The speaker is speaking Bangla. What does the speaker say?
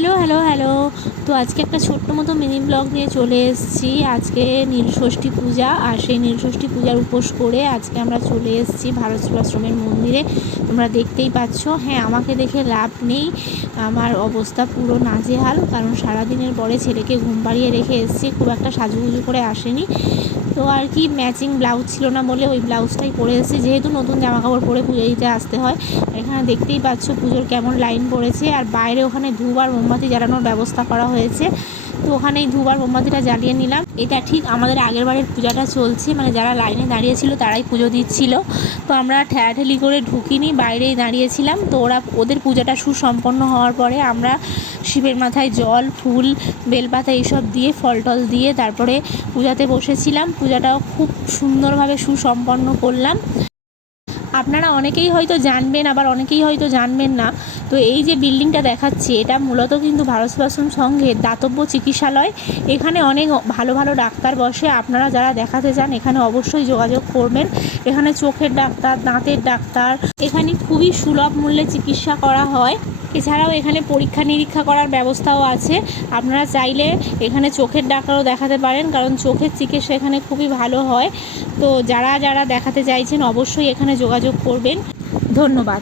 Hello, hello, hello. তো আজকে একটা ছোট্ট মতো মিনি ব্লগ নিয়ে চলে এসেছি। আজকে নীলষষ্ঠী পূজা, আর সেই নীলষষ্ঠী পূজার উপোস করে আজকে আমরা চলে এসেছি ভারত সেবাশ্রমের মন্দিরে। তোমরা দেখতেই পাচ্ছ। হ্যাঁ, আমাকে দেখে লাভ নেই, আমার অবস্থা পুরো নাজেহাল, কারণ সারাদিনের পরে ছেলেকে ঘুম পাড়িয়ে রেখে এসেছি, খুব একটা সাজুগুজু করে আসেনি। তো আর কি, ম্যাচিং ব্লাউজ ছিল না বলে ওই ব্লাউজটাই পরে এসেছি, যেহেতু নতুন জামাকাপড় পরে পুজো দিতে আসতে হয়। এখানে দেখতেই পাচ্ছ পুজোর কেমন লাইন পড়েছে, আর বাইরে ওখানে ধূপ আর মোমবাতি জ্বালানোর ব্যবস্থা করা হয়েছে। তো ওখানেই ধূপ আর মোমবাতিটা জ্বালিয়ে নিলাম। এটা ঠিক আমাদের আগের বারের পূজাটা চলছে, মানে যারা লাইনে দাঁড়িয়েছিল তারাই পুজো দিচ্ছিল। তো আমরা ঠেলাঠেলি করে ঢুকিনি, বাইরেই দাঁড়িয়েছিলাম। তো ওদের পূজাটা সুসম্পন্ন হওয়ার পরে আমরা শিবের মাথায় জল, ফুল, বেলপাতা এইসব দিয়ে, ফল টল দিয়ে তারপরে পূজাতে বসেছিলাম। পূজাটাও খুব সুন্দরভাবে সুসম্পন্ন করলাম। আপনারা অনেকেই হয়তো জানবেন, আবার অনেকেই হয়তো জানবেন না। তো এই যে বিল্ডিংটা দেখাচ্ছি, এটা মূলত কিন্তু ভারত সেবাশ্রম সংঘের দাতব্য চিকিৎসালয়। এখানে অনেক ভালো ভালো ডাক্তার বসে। আপনারা যারা দেখাতে চান এখানে অবশ্যই যোগাযোগ করবেন। এখানে চোখের ডাক্তার, দাঁতের ডাক্তার, এখানে খুবই সুলভ মূল্যে চিকিৎসা করা হয়। এছাড়াও এখানে পরীক্ষা নিরীক্ষা করার ব্যবস্থাও আছে। আপনারা চাইলে এখানে চোখের ডাক্তারও দেখাতে পারেন, কারণ চোখের চিকিৎসা এখানে খুবই ভালো হয়। তো যারা যারা দেখাতে চাইছেন অবশ্যই এখানে যোগাযোগ করবেন। ধন্যবাদ।